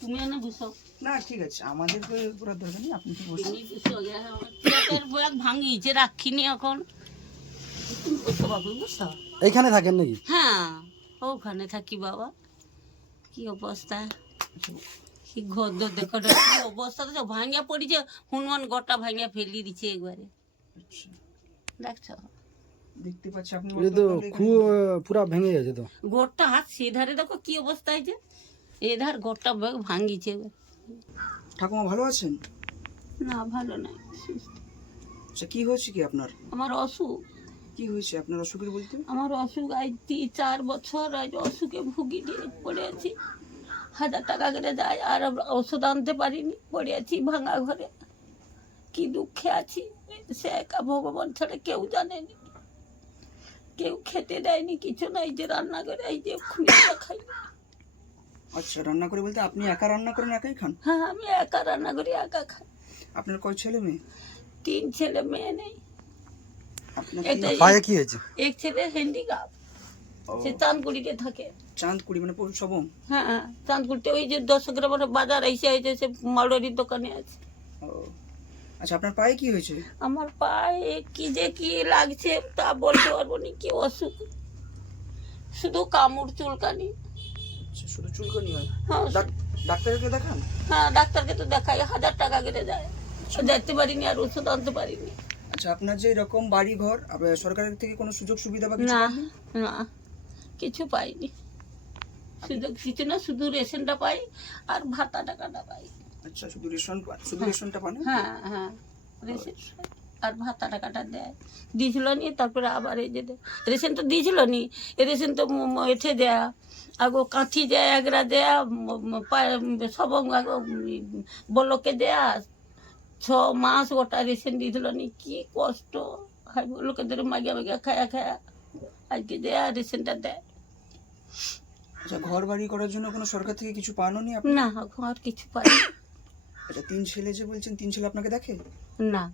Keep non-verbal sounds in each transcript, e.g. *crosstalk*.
তুমি এনে বসো না ঠিক আছে। আমাদের পুরো দরকার নেই আপনি ভাঙিয়েছে রাখিনি এখন এইখানে থাকেন নাকি? হ্যাঁ ওখানে থাকি বাবা। কি অবস্থা? কি ঘর দর দেখো কি অবস্থা? তো ভাঙিয়া পড়িছে হনুমান গোটা ভাঙিয়া ফেলি দিছে একবারে। আচ্ছা, দেখছ? দেখতে পাচ্ছি আপনি এটা তো খুব পুরা ভেঙে গেছে তো। গোটা হাত সেধারে দেখো কি অবস্থা হয়েছে। এধার ব্যাগ ভাঙিছে এবার। ঠাকুমা ভালো আছেন? না ভালো নাই সুস্থ। আচ্ছা কি হয়েছে কি আপনার? আমার অসুখ। কি হয়েছে আপনার অসুখের বলতে? আমার অসুখ আজ তিন চার বছর আজ অসুখে ভুগি দিয়ে পড়ে আছি। হাজার টাকা করে যায় আর ওষুধ আনতে পারিনি পড়ে আছি ভাঙা ঘরে। কি দুঃখে আছি সে একা ভগবান ছাড়া কেউ জানেনি। কেউ খেতে দেয়নি কিছু নাই যে রান্না করে এই যে খুঁড়িটা খাই আচ্ছা রান্না করে বলতে আপনি একা রান্না করেন একাই খান? হ্যাঁ আমি একা রান্না করি একা খাই। আপনার কয় ছেলে মেয়ে? তিন ছেলে মেয়ে নেই। পায়ে কি হয়েছে? এক ছেলে হ্যান্ডিক্যাপ সে চাঁদগুড়িতে থাকে। চাঁদ কুড়ি মানে সবম হ্যাঁ চাঁদগুড়িতে ওই যে দশ গ্রামের বাজার এসে হয়েছে সে মালোয়ারির দোকানে আছে। ও। আচ্ছা আপনার পায়ে কি হয়েছে? আমার পায়ে কি যে কি লাগছে তা বলতে পারব না কি অসুখ। শুধু কামড় চুলকানি। আচ্ছা, শুধু চুলকানি হয়? হ্যাঁ ডাক- ডাক্তারকে দেখান? হ্যাঁ ডাক্তারকে তো দেখাই হাজার টাকা কেটে যায়। দেখতে পারিনি আর ওষুধ আনতে পারিনি। আচ্ছা আপনার যে এরকম বাড়ি ঘর আবার সরকারের থেকে কোনো সুযোগ সুবিধা বা কিছু না না কিছু পাইনি। শুধু কিছু না শুধু রেশনটা পাই আর ভাতা টাকাটা পাই। আচ্ছা শুধু রেশন শুধু রেশনটা পান হ্যাঁ হ্যাঁ। রেশন আর ভাতা টাকাটা দেয়। দিয়েছিল নি তারপরে আবার এই যে। রেশন তো দিয়েছিল নি। রেশন তো এঠে দেয়া। আগো কাঁথি দেয়া এগরা দেয়া সব বলকে দেয়া। ছ মাস ওটা রেশন দিয়েছিল নি। কি কষ্ট। লোকেদের মাগিয়া মাগিয়া খায়া খায়া আজকে দেয়া রেশনটা দেয়। আচ্ছা ঘর বাড়ি করার জন্য কোনো সরকার থেকে কিছু পানও নি আপনি? না ঘর কিছু পাই না। আচ্ছা তিন ছেলে যে বলছেন তিন ছেলে আপনাকে দেখে? না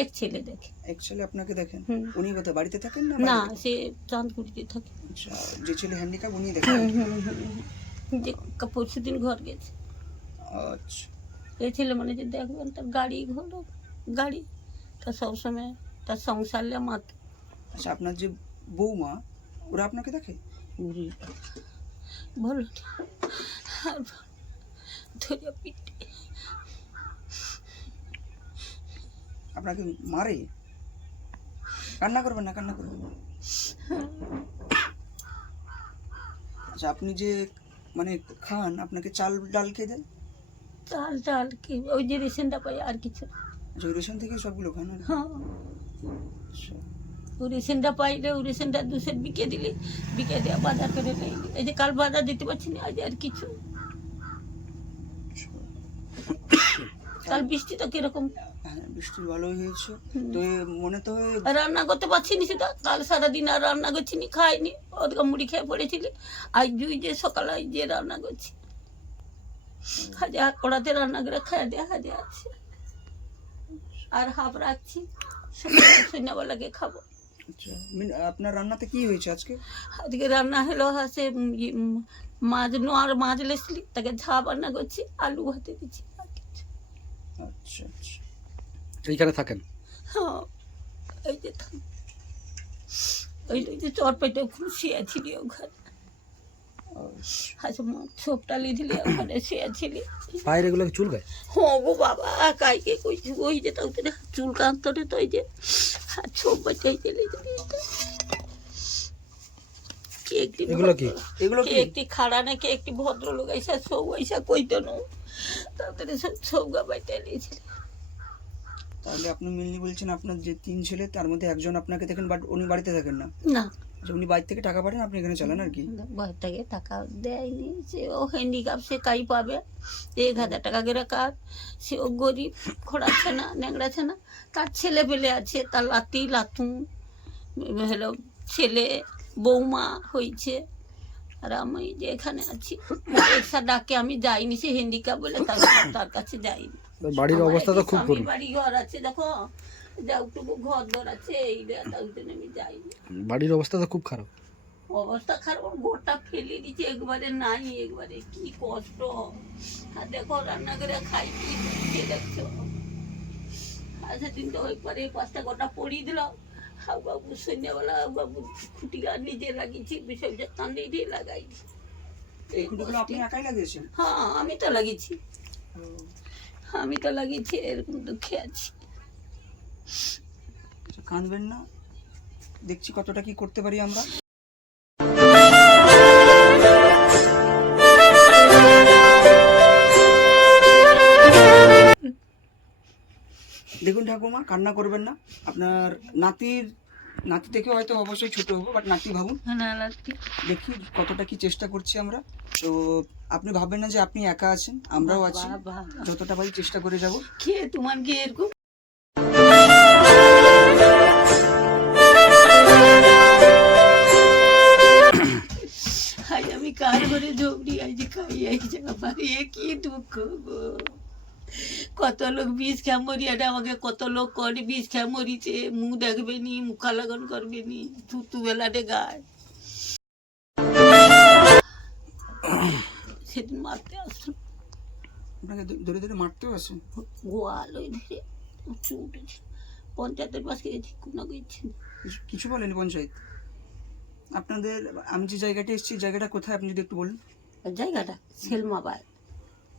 এক ছেলে দেখে। এক ছেলে আপনাকে দেখেন? উনি কোথায় বাড়িতে থাকেন না না? সে চাঁদকুড়িতে থাকে। আচ্ছা যে ছেলে হ্যান্ডিক্যাপ উনি দেখেন? যে পরশু দিন ঘর গেছে। আচ্ছা। এই ছেলে মানে যে দেখবেন তার গাড়ি ঘর গাড়ি। তা সবসময় তার সংসারলে মাত। আচ্ছা আপনার যে বৌমা ওরা আপনাকে দেখে? বলো আর ধরে পিটে আপনাকে মারে? কান্না করবেন না কান্না করবেন। আচ্ছা আপনি যে মানে খান আপনাকে চাল ডাল খেয়ে দেন? চাল টাল কি? ওই যে রেশনটা পাই আর কিছু। আচ্ছা ওই রেশন থেকে সবগুলো খান হ্যাঁ। আচ্ছা। ওই রেশনটা পাইলে ওই রেশনটা দুশের বিকে দিলি বিকে দেওয়া বাজার করে নেই এই যে কাল বাজার দিতে পারছি না আজ আর কিছু। কাল বৃষ্টি তো কীরকম? হ্যাঁ বৃষ্টি ভালোই হয়েছে। তো মনে তো রান্না করতে পারছি নি সেটা? কাল সারাদিন আর রান্না করছি নি খাইনি। ওদিকে মুড়ি খেয়ে পড়েছিলি। আজ দুই যে সকালে আজ যে রান্না করছি। হাজে কড়াতে রান্না করে খাইয়া দেওয়া হাজে আছে। আর হাফ রাখছি। সন্ধ্যাবেলাকে খাব। আচ্ছা আপনার রান্নাতে কি হয়েছে আজকে? আজকে রান্না হলো হাসে মাছ নোয়ার মাছ লেসলি তাকে ঝাপ রান্না করছি আলু ভাতে দিচ্ছি। আচ্ছা আচ্ছা। এইখানে থাকেন? হ্যাঁ এই যে। ওই যে পেটে ওখানে। আচ্ছা। ছোপটা লিধিলি ওখানে শুয়েছিলি পায়ের এগুলো চুল গায়? হ্যাঁ গো বাবা কাইকে কইছি ওই যে তাও তোরে চুল কান্তরে তো ওই যে। হাত ছোপ এগুলো কি? এগুলো কে? কি একটি খাড়া একটি ভদ্রলোক আইসা সৌ আইসা কইতো না। তাড়াতাড়ি সব সৌগা বাইতে লিয়েছিলি তাহলে আপনি মিলনি বলছেন আপনার যে তিন ছেলে তার মধ্যে একজন আপনাকে দেখেন বাট উনি বাড়িতে থাকেন না। না। আচ্ছা উনি বাড়ি থেকে টাকা পাঠান আপনি এখানে চালান আর কি? ঘর থেকে টাকা দেয়নি। সে ও হ্যান্ডিক্যাপ সে কাই পাবে? এক হাজার টাকা করে কার? সে ও গরিব খোড়াচ্ছে না ন্যাংড়াচ্ছে না। তার ছেলে পেলে আছে তার লাতি লাতুন হলো ছেলে বৌমা হয়েছে আর আমি যে এখানে আছি একসা ডাকে আমি যাইনি সে হিন্দিকা বলে তার তার কাছে যাইনি। বাড়ির অবস্থা তো খুব বাড়ি ঘর আছে দেখো যাওটুকু ঘর দর আছে এই তার জন্য আমি যাইনি। বাড়ির অবস্থা তো খুব খারাপ। অবস্থা খারাপ গোটা ফেলে দিচ্ছে একবারে নাই একবারে কি কষ্ট। আর দেখো রান্না করে খাই কি দেখছ? আর সেদিন তো একবারে এই পাঁচটা গোটা পড়িয়ে দিল হাউ সৈন্যওয়ালা সন্ধ্যাবেলা বাবু খুঁটি আর নিজে লাগিয়েছি বিশাল যত্ন দিয়ে লাগাই। এই খুঁটিগুলো আপনি একাই লাগিয়েছেন? হ্যাঁ আমি তো লাগিয়েছি। আমি তো লাগিয়েছি এরকম দুঃখে আছি। আচ্ছা, কাঁদবেন না। দেখছি কতটা কি করতে পারি আমরা। দেখুন ঠাকুমা কান্না করবেন না। আপনার নাতির নাতি থেকে হয়তো অবশ্যই ছোট হব বাট নাতি ভাবুন। না লাগছে দেখি কতটা কি চেষ্টা করছি আমরা। তো আপনি ভাববেন না যে আপনি একা আছেন আমরাও আছি। যতটা পারি চেষ্টা করে যাব। তোমার কি এরকম? আমি কার ঘরে ঝগড়ি আজ খাই আমার এ কি দুঃখ গো। কত লোক বিষ খেয়ে মরিয়াটা আমাকে কত লোক করে বিষ খেয়ে মরিছে মুখ দেখবে নি মুখা লাগন করবে নি থুতু বেলাটে গায়। সেদিন মারতে আসলো। আপনাকে ধরে ধরে মারতেও আসেন গোয়াল ওই ধরে উঁচু উঠেছে। পঞ্চায়েতের পাশে গেছি কোনো গেছি কিছু- বলেনি পঞ্চায়েত? আপনাদের আমি যে জায়গাটা এসেছি জায়গাটা কোথায় আপনি যদি একটু বলুন। জায়গাটা সেলমাবাদ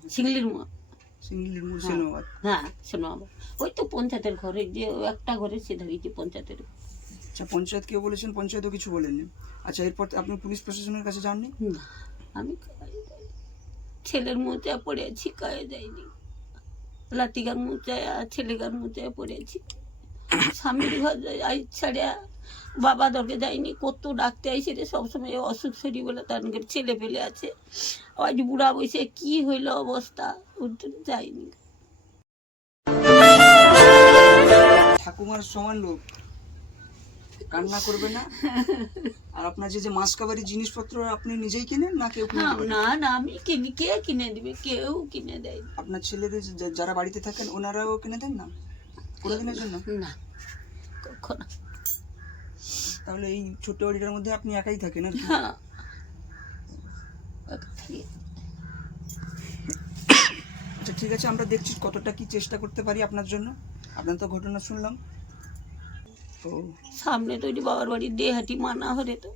শিংলির মা হ্যাঁ। হ্যাঁ ওই তো পঞ্চায়েতের ঘরে যে একটা ঘরে সে পঞ্চায়েতের। আচ্ছা পঞ্চায়েত কেউ বলেছেন? পঞ্চায়েতও কিছু বলেননি? আচ্ছা এরপর আপনি পুলিশ প্রশাসনের কাছে যাননি? আমি। ছেলের মোচায় পড়ে আছি কায়ে যাইনি। মোচায় ছেলেগার মোচায় পড়ে আছি। স্বামীর ঘর বাবা দরকে যায়নি। কত ডাকতে আইসে রে সবসময় অসুখ শরীর বলে তার ছেলে পেলে আছে। আজ বুড়া বসে কি হইল অবস্থা? জন্য যাইনি ঠাকুমার সমান লোক। কান্না করবে না? আর আপনার যে যে মাস কাবারি জিনিসপত্র আপনি নিজেই কিনেন না কেউ কিনে না না আমি কিনি কে কিনে দিবে? কেউ কিনে দেয় আপনার ছেলেদের যারা বাড়িতে থাকেন ওনারাও কিনে দেন না? কোনোদিনের জন্য? না কখনো। তাহলে এই ছোট্ট বাড়িটার মধ্যে আপনি একাই থাকেন আর কি? হ্যাঁ। আচ্ছা ঠিক আছে আমরা দেখছি কতটা কি চেষ্টা করতে পারি আপনার জন্য। আপনার তো ঘটনা শুনলাম। তো সামনে তো ওই বাবার বাড়ির দেহাটি মানা হরে তো।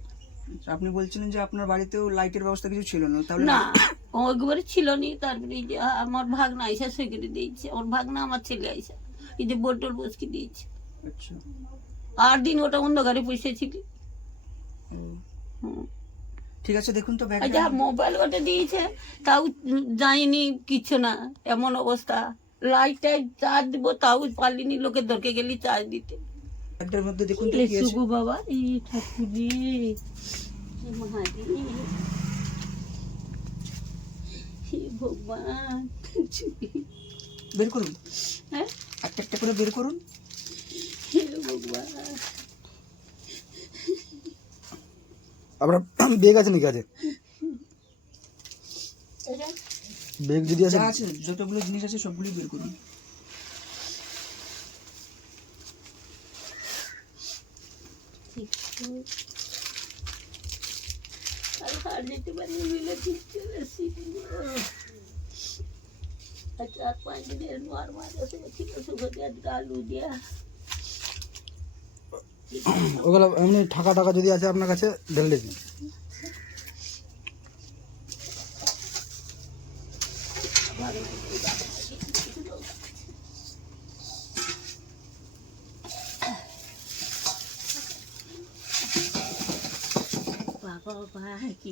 আচ্ছা, আপনি বলছিলেন যে আপনার বাড়িতেও লাইটের ব্যবস্থা কিছু ছিল না তাহলে না একবারে ছিল নি তারপরে এই যে আমার ভাগনা আইসা করে দিয়েছে আমার ভাগনা আমার ছেলে আইসা এই যে বোটল বসকে দিয়েছে। আচ্ছা। আট দিন ওটা অন্ধকারে পয়সা ছিল হুম। ঠিক আছে দেখুন তো আর ব্যাগটা যা মোবাইল ওটা দিয়েছে তাও যাইনি কিছু না এমন অবস্থা। লাইটটাই চার্জ দিব তাও পারিনি লোকের দরকে গেলি চার্জ দিতে। ব্যাগটার মধ্যে দেখুন তো কি আছে। বাবা এই ঠাকুরে ভগবান বের করুন। হ্যাঁ? একটা একটা করে বের করুন। ভগবান। আপনার বেগ আছে নাকি আছে এটা বেগ যদি আছে যা আছে যতগুলো জিনিস আছে সবগুলি বের করুন ঠিক আছে। আর হার যেতে পারি মিলে ঠিক চলেছি আর চার পাঁচ দিনের মার মারে ছিল সুখে আজকে আলু দিয়া *clears throat* ওগুলো এমনি টাকা টাকা যদি আছে আপনার কাছে ঢেলে দিন। বাবা বাবা কি